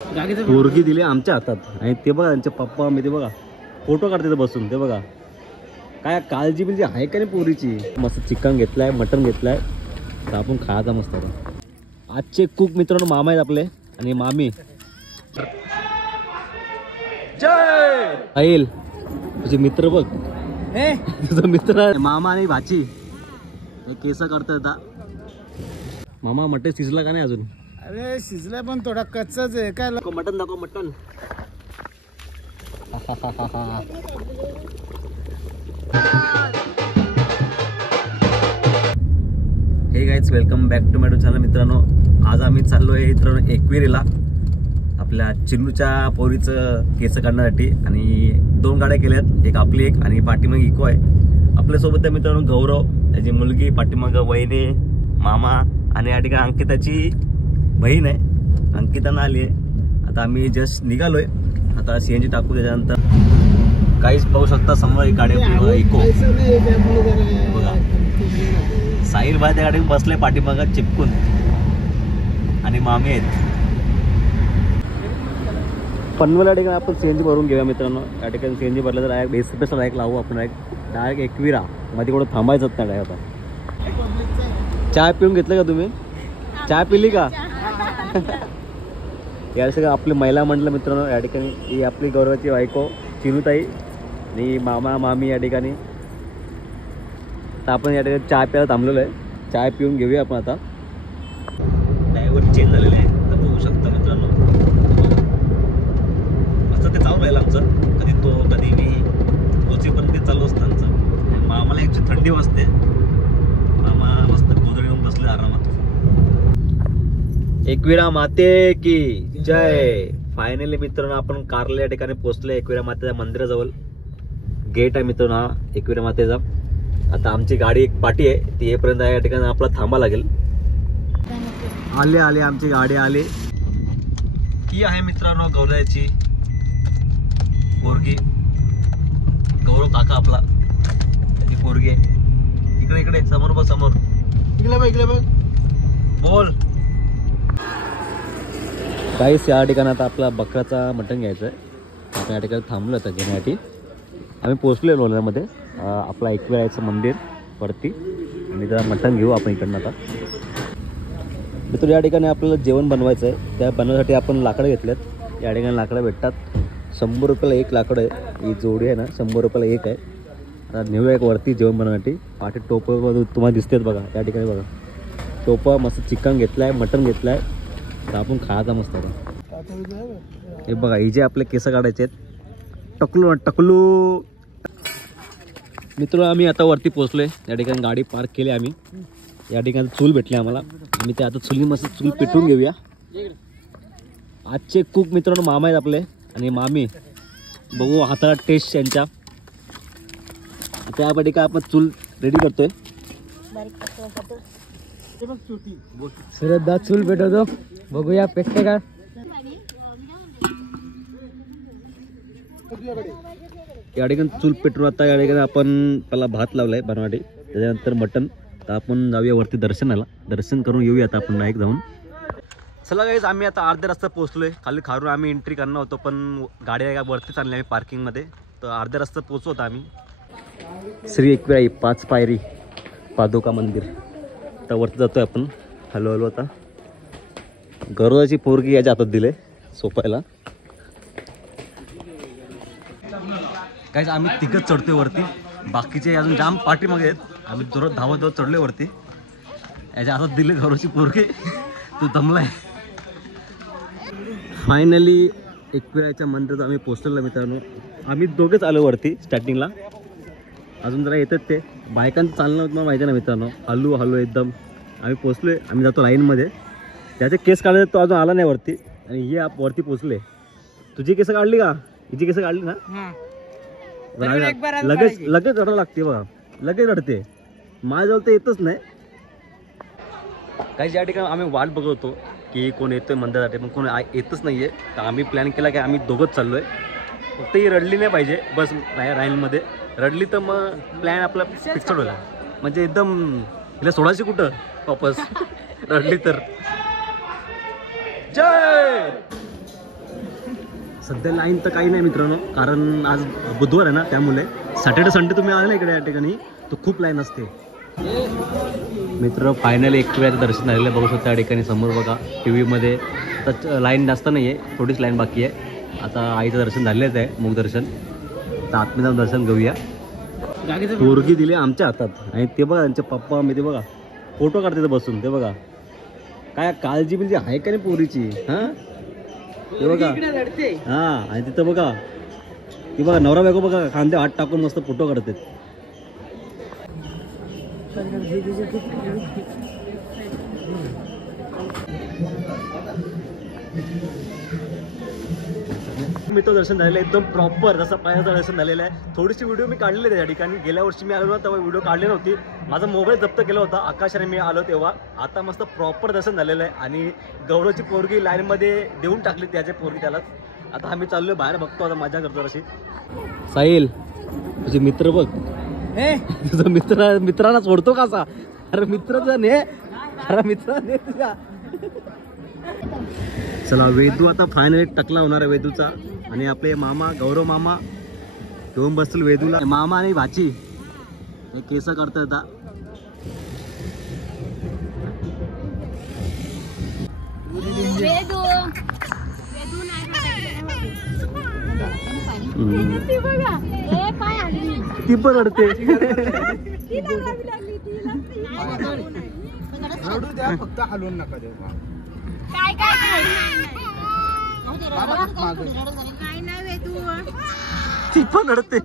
पोरगी दिली आमच्या हातात आणि ते बघा त्यांचे पप्पा मी ते बघा फोटो काढते बसून. ते बघा काय काळजी बिलजी आहे का नाही पोरीची. मस्त चिकन घेतलाय, मटन घेतलाय, तर आपण खायचा मस्त. आजचे कुक मित्रांनो मामा आहेत आपले आणि मामी. जय आईल तुझे मित्र बघ, तुझा मित्र मामा आणि भाची केस करतात. मामा मटन शिजला का नाही अजून? अरे शिजलाय पण थोडा कच्चाच आहे. काय मटन दाखव मटन. हे guys welcome back to my channel. मित्रांनो आज आम्ही चाललोय मित्रांनो एकविरीला आपल्या चिन्नूच्या पोरीचं केस काढण्यासाठी. आणि 2 गाड्या केल्यात, एक आपली एक आणि पाठीमागे इको आहे. आपल्यासोबत आहे मित्रांनो गौरव, त्याची मुलगी, पाठीमागं वहिनी, मामा आणि या ठिकाणी अंकिताची बहीण आहे. अंकितानं आली आहे. आता आम्ही जस्ट निघालोय. आता CNG टाकू. त्याच्यानंतर काहीच पाहू शकता समोर एक गाडी इको बघा. साहिल भाई त्या गाडीत बसले पाठीमागं चिपकून आणि मामी आहेत. पनवेल या ठिकाणी आपण CNG भरून घेऊया मित्रांनो. या ठिकाणी CNG भरलं तर डायरेक्ट बेस्ट डायरेक्ट लावू आपण. डायरेक्ट एकविरा मध्ये कुठं थांबायचं नाही डायरेक्ट. आता चहा पिऊन घेतलं का तुम्ही? चहा पिली का? या सगळं आपली महिला मंडळ मित्रांनो. या ठिकाणी ही आपली गौरवाची बायको चिनूताई आणि मामा मामी या ठिकाणी. तर आपण या ठिकाणी चहा प्यायला थांबलेलो आहे. चहा पिऊन घेऊया आपण. आता ड्रायव्हर चेंज झालेले आहे तर बघू शकता मित्रांनो. असं ते चालू राहील आमचं. कधी तो कधी मी पोचेपर्यंत ते चालू असतं आमचं. मामाला एक थंडी वाजते. मामा मस्त गोधडी घेऊन बसले आरामात. एकविरा माते की जय. फायनली मित्रांनो आपण कारले या ठिकाणी पोहोचले एकविरा मातेच्या मंदिराजवळ. गेट आहे मित्रांनो हा एकविरा मातेचा. आता आमची गाडी एक पाठी आहे ती येईपर्यंत या ठिकाणी आपला थांबा लागेल. आले आमची गाडी आली. ही आहे मित्रांनो गौरवाची पोरगी. गौरव काका आपला त्याची पोरगी आहे. इकडे समोर बघ, समोर इकडे बघ. बोल. काहीच या ठिकाणी आता आपला बकराचा मटण घ्यायचं आहे. आपण या ठिकाणी थांबलो होतं घेण्यासाठी. आम्ही पोहोचलो लोणारमध्ये. आपला एकविराचं मंदिर वरती आणि त्याला मटण घेऊ आपण इकडनं. आता मित्र या ठिकाणी आपल्याला जेवण बनवायचं आहे. त्या बनवण्यासाठी आपण लाकडं घेतल्यात. या ठिकाणी लाकडं भेटतात. 100 रुपयाला 1 लाकडं आहे. ही जोडी आहे ना 100 रुपयाला 1 आहे. आता नेऊया एक वरती जेवण बनवण्यासाठी. पाठी टोपं तुम्हाला दिसतेत बघा. या ठिकाणी बघा टोपं. मस्त चिकन घेतलं आहे, मटण घेतलं आहे, तर आपण खायचा मस्त. हे बघा ही जे आपले केस काढायचे आहेत. टकलू मित्र आम्ही आता वरती पोहोचलोय. या ठिकाणी गाडी पार्क केली आम्ही. या ठिकाणी चूल भेटली आम्हाला. आम्ही ते आता चुली मस्त चूल पेटवून घेऊया. आजचे कुक मित्रांनो मामा आहेत आपले आणि मामी. बघू हाताला टेस्ट त्यांच्या. त्यासाठी काय आपण चूल रेडी करतोय. श्रद्धा चूल पेटवतो. बघूया पेटते का. या ठिकाणी चूल पेटून आता या ठिकाणी आपण पहिला भात लावलाय बनवासाठी. त्याच्यानंतर मटण. तर आपण जाऊया वरती दर्शनाला. दर्शन करून येऊया आता आपण डायरेक्ट जाऊन. चला गाईज आम्ही आता अर्ध्या रस्ता पोहोचलोय. खाली खारून आम्ही एंट्री करणार होतो पण गाड्या वरती चालली आम्ही पार्किंगमध्ये. तर अर्ध्या रस्ता पोहोचलो होता आम्ही. श्री एकविराई 5 पायरी पादुका मंदिर. तर वरती जातोय आपण. हॅलो आता गौरवाची पोरगी याच्या हातात दिले सोपायला. काहीच आम्ही तिघच चढतोय वरती. बाकीचे अजून जाम पाठीमागे आहेत. आम्ही जोरात धावत चढलोय वरती. याच्या हातात दिले गौरवाची पोरगी. तू दमलाय. फायनली एकविराच्या मंदिरात आम्ही पोहोचलेलो मित्रांनो. आम्ही दोघेच आलो वरती स्टार्टिंगला. अजून जरा येतात ते बायकांचं चालणं मला माहिती ना मित्रांनो. हलू एकदम आम्ही पोहोचलोय. आम्ही जातो लाईनमध्ये. त्याचे केस काढले तो अजून आला नाही वरती. आणि हे आप वरती पोहोचले. तुझी केस काढली का? हिची केस काढली ना. लगेच रडायला लागते बघा. लगेच रडते. माझ्याजवळ तर येतच नाही. काही ज्या ठिकाणी आम्ही वाट बघत होतो की कोण येतोय मंदिरासाठी पण कोण येतच नाही आहे. तर आम्ही प्लॅन केला की आम्ही दोघंच चाललो आहे. फक्त ही रडली नाही पाहिजे बस राईनमध्ये. रडली तर मग प्लॅन आपला फिक्सड होईल. म्हणजे एकदम हिला सोडायची कुठं वापस रडली तर. जय सध्या लाईन तर काही नाही मित्रांनो, कारण आज बुधवार आहे ना, त्यामुळे सॅटर्डे संडे तुम्ही आले ना इकडे या ठिकाणी तर खूप लाईन असते. मित्र फायनली एकविराचं दर्शन झालेलं बघू शकता या ठिकाणी समोर बघा टी व्हीमध्ये. तर लाईन जास्त नाही आहे, थोडीच लाईन बाकी आहे. आता आईचं दर्शन झालेलंच आहे, मुख दर्शन. तर आत्मी जाऊन दर्शन घेऊया. पोरगी दिली आमच्या हातात आणि ते बघा त्यांचे पप्पा मी ते बघा फोटो काढते बसून. ते बघा काय काळजी बिलजी आहे का नाही पोरीची. हां ते बघा हां, आणि तिथं बघा ती बघा नवरा बायको बघा खांदे हात टाकून मस्त फोटो काढतात. मित्र दर्शन झालेलं एकदम प्रॉपर जसं पायाचं दर्शन झालेलं आहे. थोडीशी व्हिडिओ मी काढलेली त्या ठिकाणी. गेल्या वर्षी मी आलो ना तेव्हा व्हिडिओ काढली नव्हती, माझा मोबाईल जप्त केला होता आकाशाने मी आलो तेव्हा. आता मस्त प्रॉपर दर्शन झालेलं आहे आणि गौरवची पोरगी लाईनमध्ये देऊन टाकली त्याच्या पोरगी त्यालाच. आता आम्ही चाललोय बाहेर, बघतो आता मजा करतो अशी. साहिल तुझे मित्र बघ, तुझा मित्राला सोडतो कसा. अरे मित्र ने, अरे मित्र ने तुझा. चला वेदू आता फायनली टकला होणार आहे वेदूचा. आणि आपले मामा गौरव मामा घेऊन बसतील वेदूला. मामा आणि भाची केस करतात आता. ती पण रडते. रडू द्या फक्त, हलवून नका देऊ. ती पण रडते.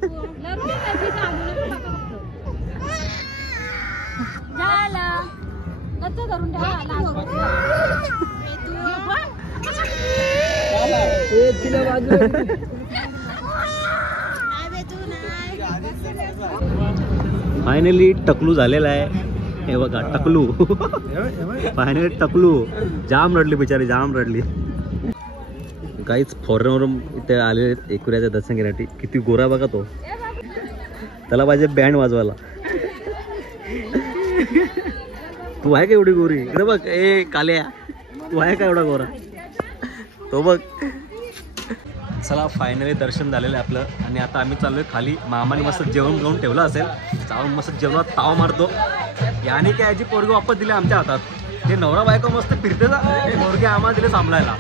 फायनली टकलू झालेला आहे. हे बघा टकलू. फायनली टकलू. जाम रडली बिचारी, जाम रडली. काहीच फॉरेनवरून इथे आलेले आहेत एकविराचं दर्शन घेण्यासाठी. किती गोरा बघा तो, त्याला पाहिजे बँड वाजवायला. तू आहे का एवढी गोरी? इकडे बघ. ए काल्या, तू आहे का एवढा गोरा? तो बघ. चला फायनली दर्शन झालेलं आहे आपलं आणि आता आम्ही चाललोय खाली. मामाने मस्त जेवण घेऊन ठेवलं असेल, जाऊन मस्त जेवणात ताव मारतो. याने काय याची पोरगी वापस दिली आमच्या हातात. ते नवरा बायको मस्त फिरते ना, ते पोरगी आम्हाला दिले सांभाळायला.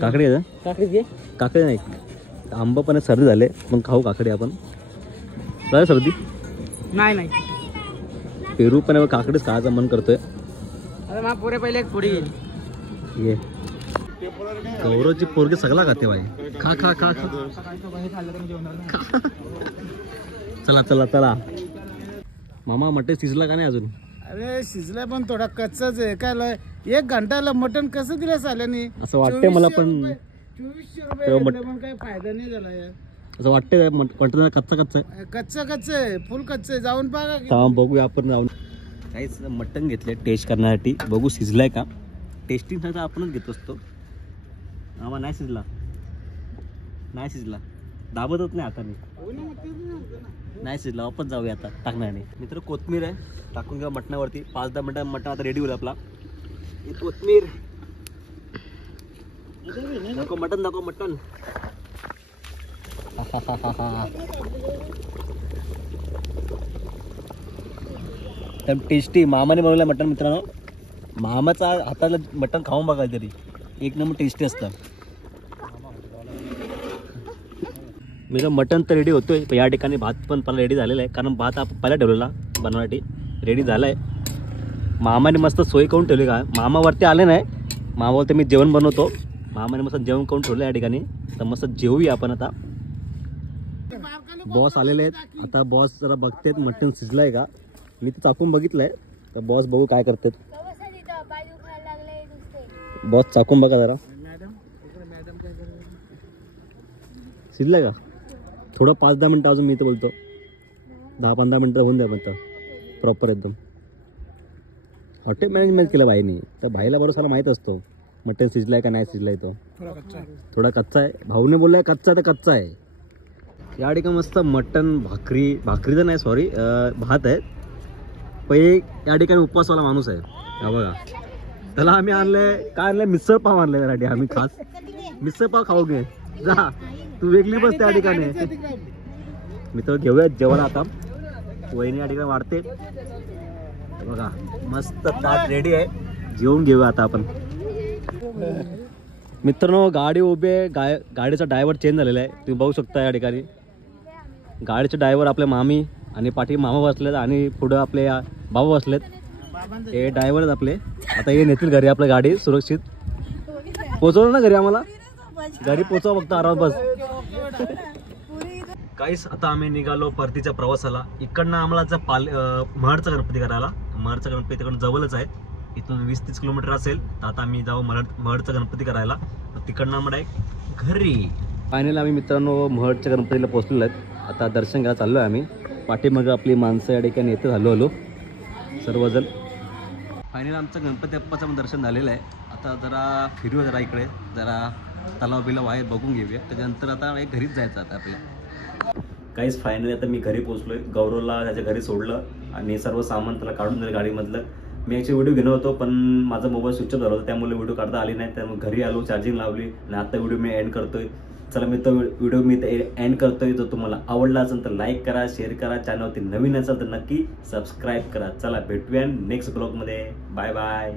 काकडी आहे, काकडी नाही आंबा पण सर्दी झाले, मग खाऊ काकडी आपण. काय सर्दी नाही पेरू पण काकडीच खायचं मन करतोय. पुरे पहिले एक पुडी ये गौरवची पोरगी सगळा खाते बाई. खा खा खा खा. चला चला चला. मामा मटण शिजला का नाही अजून? अरे शिजला पण थोडा कच्चाच आहे. काय 1 घंटाला मटण कसं दिलं साल्याने? असं वाटतंय मला पण. 2400 रुपये पण काही फायदा नाही झाला यार. असं वाटतंय मटण कच्चा कच्चा आहे. कच्चं आहे, फुल कच्चं आहे. जाऊन बघा. बघूया आपण जाऊन. काहीच मटण घेतलंय टेस्ट करण्यासाठी, बघू शिजलाय का. टेस्टिंग साठी आपणच घेत असतो. आम्हा नाही शिजला, नाही शिजला, दाबतच नाही हाताने. नाही शिजला, वापस जाऊया आता टाकण्याने. मित्र कोथमीर आहे, टाकून घ्या मटणावरती. 5-10 मिनिटं मटण आता रेडी होईल आपला. कोथमीर दाखव, मटण दाखव, मटण. एकदम टेस्टी. मामाने बनवलं मटण मित्रांनो. मामाचा हाताला मटण खाऊन बघा तरी एक नंबर टेस्टी असतं. मी मटण तर रेडी होतोय. या ठिकाणी भात पण पहिला रेडी झालेला आहे, कारण भात आपण पहिला ठेवलेला बनवण्यासाठी रेडी झाला आहे. मामाने मस्त सोय करून ठेवली. का मामावरती आले नाही, मामावरती मी जेवण बनवतो. मामाने मस्त जेवण करून ठेवलं या ठिकाणी. तर मस्त जेवूया आपण आता. बॉस आलेले आहेत आता. बॉस जरा बघतेत मटण शिजलंय का. मी तर चाकून बघितलंय, तर बॉस बघू काय करतात. बॉस चाकून बघा जरा. शिजलंय का? थोडं 5-10 मिनटं अजून मी तर बोलतो. 10-15 मिनटं होऊन द्या म्हणतं प्रॉपर एकदम. हॉटेल मॅनेजमेंट केलं भाईनी, तर भाईला बरोबर साला माहीत असतो मटण शिजलाय का नाही शिजलाय. तो थोडा कच्चा आहे. भाऊने बोललाय कच्चा तर कच्चा आहे. या ठिकाणी मस्त मटण भाकरी तर नाही सॉरी भात आहे. पहिले या ठिकाणी उपवासवाला माणूस आहे हा बघा. त्याला आम्ही आणलंय काय आणलंय, मिसळ पाव आणलंय त्यासाठी आम्ही खास. मिसळ पाव खाऊ घे जा, तू वेगळी बस त्या ठिकाणी. मित्र घेऊयात जेवण आता. वहिनी या ठिकाणी वाढते बघा, मस्त ताट रेडी आहे, जेवून घेऊया आता आपण. मित्रांनो गाडी उभी आहे, गाडीचा ड्रायव्हर चेंज झालेला आहे, तुम्ही बघू शकता या ठिकाणी. गाडीचे ड्रायव्हर आपले मामी आणि पाठी मामा बसलेत आणि पुढं आपले बाबा बसलेत. हे ड्रायव्हर आहेत आपले. आता हे नेतील घरी आपल्या गाडी सुरक्षित. पोचवलं ना घरी, आम्हाला घरी पोचवा फक्त, आराम बस. काहीच आता आम्ही निघालो परतीच्या प्रवासाला. इकडनं आम्हाला महडचा गणपती करायला. महडचा गणपती तिकडून जवळच आहे, इथून 20-30 किलोमीटर असेल. तर आता आम्ही जाऊ महडचा गणपती करायला. तर तिकडनं आम्हाला एक घरी. फायनली आम्ही मित्रांनो महडच्या गणपतीला पोहोचलेलो आहेत. आता दर्शन घ्यायला चाललो आहे आम्ही. पाठीमागं आपली माणसं या ठिकाणी येते हळूहळू सर्वजण. फायनली आमचं गणपती बाप्पाचं दर्शन झालेलं आहे. आता जरा फिरूया, जरा इकडे जरा तलाव बिलाव आहे बघून घेऊया. त्याच्यानंतर आता एक घरीच जायचं आता आपल्या. काहीच फायनली आता मी घरी पोहोचलोय. गौरवला त्याच्या घरी सोडलं आणि सर्व सामान त्याला काढून दिलं गाडीमधलं. मी ॲक्च्युली व्हिडिओ घेणार होतो पण माझा मोबाईल स्विच ऑफ झाला होता, त्यामुळे व्हिडिओ काढता आली नाही. त्यामुळे घरी आलो, चार्जिंग लावली आणि आता व्हिडिओ मी एंड करतोय. चला मी तो व्हिडिओ एंड करतोय. जर तुम्हाला आवडला असेल तर लाईक करा, शेअर करा. चॅनलवरती नवीन असेल तर नक्की सबस्क्राईब करा. चला भेटूया नेक्स्ट ब्लॉगमध्ये. Bye bye.